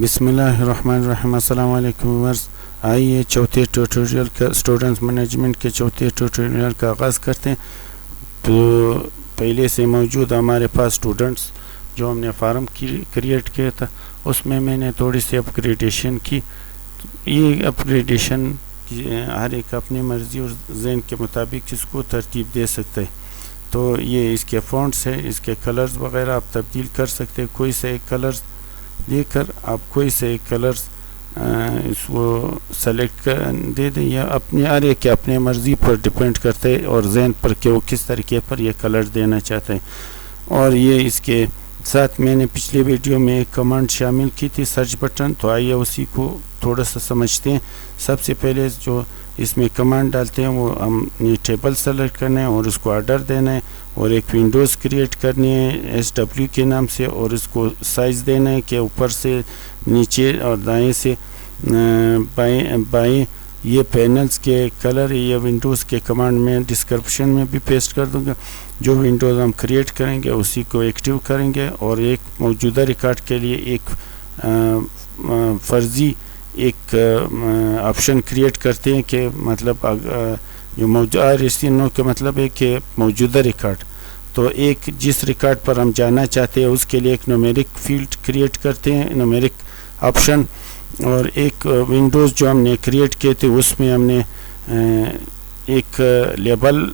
بسم اللہ الرحمن الرحیم. السلام علیکم ویورز. آئیے چوتھے ٹیوٹوریل کا اسٹوڈنٹس مینجمنٹ کے چوتھے ٹیوٹوریل کا آغاز کرتے ہیں. تو پہلے سے موجود ہمارے پاس اسٹوڈنٹس جو ہم نے فارم کریٹ کیا تھا اس میں نے تھوڑی سی اپگریڈیشن کی. یہ اپگریڈیشن ہر ایک اپنی مرضی اور ذہن کے مطابق اس کو ترتیب دے سکتا ہے. تو یہ اس کے فونٹس ہے, اس کے کلرز وغیرہ آپ تبدیل کر سکتے ہیں. کوئی سے ایک کلرز لے کر آپ کوئی سے ایک کلرز اس کو سلیکٹ دے دیں, یا اپنے ہر ایک کے اپنے مرضی پر ڈپینڈ کرتے ہے اور ذہن پر کہ وہ کس طریقے پر یہ کلرز دینا چاہتے ہیں. اور یہ اس کے ساتھ میں نے پچھلے ویڈیو میں ایک کمانڈ شامل کی تھی, سرچ بٹن. تو آئیے اسی کو تھوڑا سا سمجھتے ہیں. سب سے پہلے جو اس میں کمانڈ ڈالتے ہیں وہ ہم نے ٹیبل سلیکٹ کرنا ہے اور اس کو آرڈر دینا ہے, اور ایک ونڈوز کریٹ کرنی ہے SW کے نام سے, اور اس کو سائز دینا ہے کہ اوپر سے نیچے اور دائیں سے بائیں. یہ پینلز کے کلر یہ ونڈوز کے کمانڈ میں ڈسکرپشن میں بھی پیسٹ کر دوں گا. جو ونڈوز ہم کریٹ کریں گے اسی کو ایکٹیو کریں گے, اور ایک موجودہ ریکارڈ کے لیے ایک فرضی ایک آپشن کریٹ کرتے ہیں کہ مطلب جو موجودہ RSTNO کا مطلب ہے کہ موجودہ ریکارڈ. تو ایک جس ریکارڈ پر ہم جانا چاہتے ہیں اس کے لیے ایک نومیرک فیلڈ کریٹ کرتے ہیں, نومیرک آپشن. اور ایک ونڈوز جو ہم نے کریٹ کیے تھے اس میں ہم نے ایک لیبل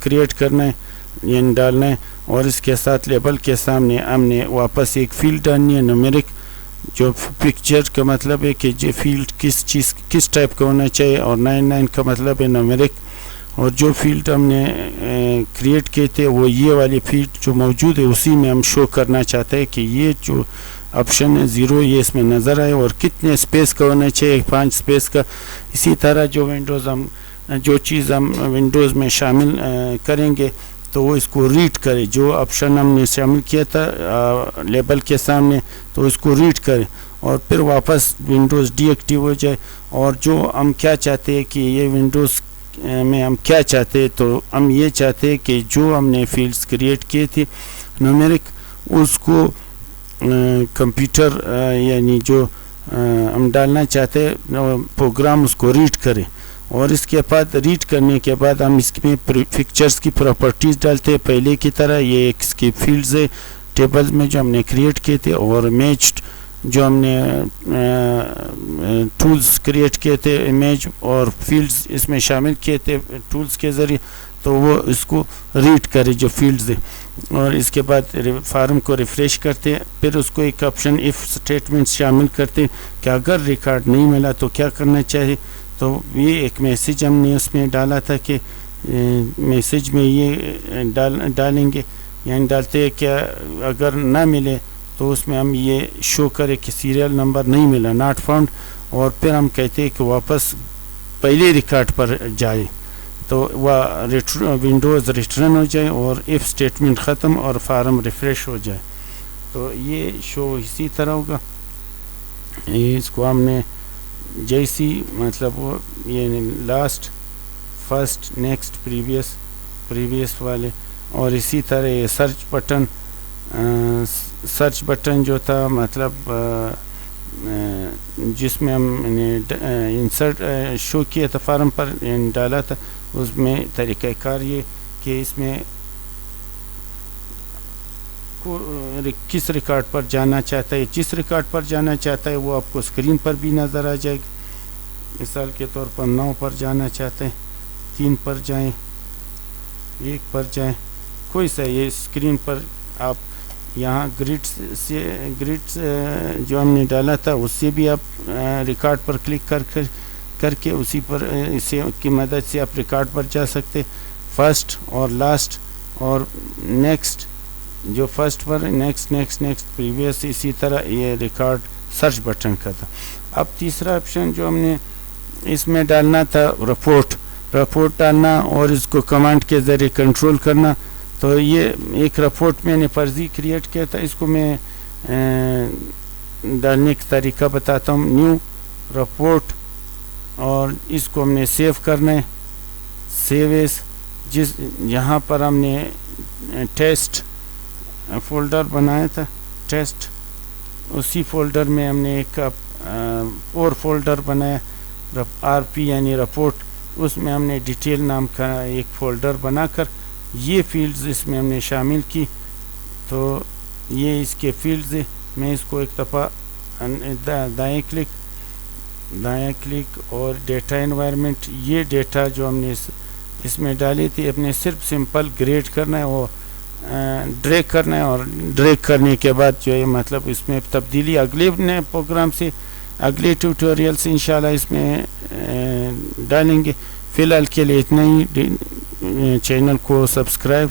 کریٹ کرنا ہے, یعنی ڈالنا ہے, اور اس کے ساتھ لیبل کے سامنے ہم نے واپس ایک فیلڈ ڈالنی ہے نومیرک, جو پکچر کا مطلب ہے کہ جو فیلڈ کس ٹائپ کا ہونا چاہیے, اور 99 کا مطلب ہے نومیرک. اور جو فیلڈ ہم نے کریٹ کیے تھے وہ یہ والی فیلڈ جو موجود ہے اسی میں ہم شو کرنا چاہتے ہیں کہ یہ جو آپشن ہے 0 یہ اس میں نظر آئے, اور کتنے سپیس کا ہونا چاہیے, 5 سپیس کا. اسی طرح جو چیز ہم ونڈوز میں شامل کریں گے تو وہ اس کو ریڈ کرے. جو آپشن ہم نے شامل کیا تھا لیبل کے سامنے تو اس کو ریڈ کرے, اور پھر واپس ونڈوز ڈی ایکٹیو ہو جائے. اور جو ہم کیا چاہتے ہیں کہ یہ ونڈوز میں ہم کیا چاہتے ہیں, تو ہم یہ چاہتے ہیں کہ جو ہم نے فیلڈز کریٹ کیے تھے نومیرک اس کو کمپیوٹر یعنی جو ہم ڈالنا چاہتے ہیں پروگرام اس کو ریڈ کرے. اور اس کے بعد ریڈ کرنے کے بعد ہم اس میں پکچرز کی پراپرٹیز ڈالتے ہیں پہلے کی طرح. یہ ایک اس کی فیلڈز ہے ٹیبل میں جو ہم نے کریٹ کیے تھے, اور امیج جو ہم نے ٹولز کریٹ کیے تھے امیج اور فیلڈز اس میں شامل کیے تھے ٹولز کے ذریعے, تو وہ اس کو ریڈ کرے جو فیلڈز ہیں. اور اس کے بعد فارم کو ریفریش کرتے ہیں. پھر اس کو ایک آپشن ایف سٹیٹمنٹ شامل کرتے ہیں کہ اگر ریکارڈ نہیں ملا تو کیا کرنا چاہیے. تو یہ ایک میسیج ہم نے اس میں ڈالا تھا کہ میسیج میں یہ ڈالیں گے, یعنی ڈالتے ہیں کہ اگر نہ ملے تو اس میں ہم یہ شو کرے کہ سیریل نمبر نہیں ملا, ناٹ فاؤنڈ. اور پھر ہم کہتے ہیں کہ واپس پہلے ریکارڈ پر جائے تو وہ ونڈوز ریٹرن ہو جائے اور ایف سٹیٹمنٹ ختم اور فارم ریفریش ہو جائے. تو یہ شو اسی طرح ہوگا. اس کو ہم نے جیسی مطلب وہ یہ لاسٹ فرسٹ نیکسٹ پریویس والے, اور اسی طرح یہ سرچ بٹن جو تھا مطلب جس میں ہم نے انسرٹ شو کیا تھا فارم پر ڈالا تھا, اس میں طریقہ کار یہ کہ اس میں کس ریکارڈ پر جانا چاہتا ہے, جس ریکارڈ پر جانا چاہتا ہے وہ آپ کو اسکرین پر بھی نظر آ جائے گی. مثال کے طور پر 9 پر جانا چاہتے ہیں, 3 پر جائیں, 1 پر جائیں, کوئی سا یہ اسکرین پر آپ یہاں گریڈ جو ہم نے ڈالا تھا اس سے بھی آپ ریکارڈ پر کلک کر کے اسی پر اسے کی مدد سے آپ ریکارڈ پر جا سکتے. فرسٹ اور لاسٹ اور نیکسٹ, جو فرسٹ پر نیکسٹ پریویس, اسی طرح یہ ریکارڈ سرچ بٹن کا تھا. اب تیسرا آپشن جو ہم نے اس میں ڈالنا تھا رپورٹ ڈالنا اور اس کو کمانڈ کے ذریعے کنٹرول کرنا. تو یہ ایک رپورٹ میں نے فرضی کریٹ کیا تھا, اس کو میں ڈالنے کا طریقہ بتاتا ہوں. نیو رپورٹ, اور اس کو ہم نے سیو کرنا ہے, سیو ایز, یہاں پر ہم نے ٹیسٹ فولڈر بنایا تھا, ٹیسٹ اسی فولڈر میں ہم نے ایک اور فولڈر بنایا آر پی یعنی رپورٹ، اس میں ہم نے ڈیٹیل نام کا ایک فولڈر بنا کر یہ فیلڈز اس میں ہم نے شامل کی. تو یہ اس کے فیلڈز ہیں. میں اس کو ایک دفعہ دائیں کلک اور ڈیٹا انوائرمنٹ، یہ ڈیٹا جو ہم نے اس میں ڈالی تھی اپنے صرف سمپل گریڈ کرنا ہے، وہ ڈریگ کرنا ہے، اور ڈریگ کرنے کے بعد جو ہے مطلب اس میں تبدیلی اگلے نئے پروگرام سے اگلے ٹیوٹوریل سے انشاءاللہ اس میں ڈالیں گے. فی الحال کے لیے اتنا ہی. چینل کو سبسکرائب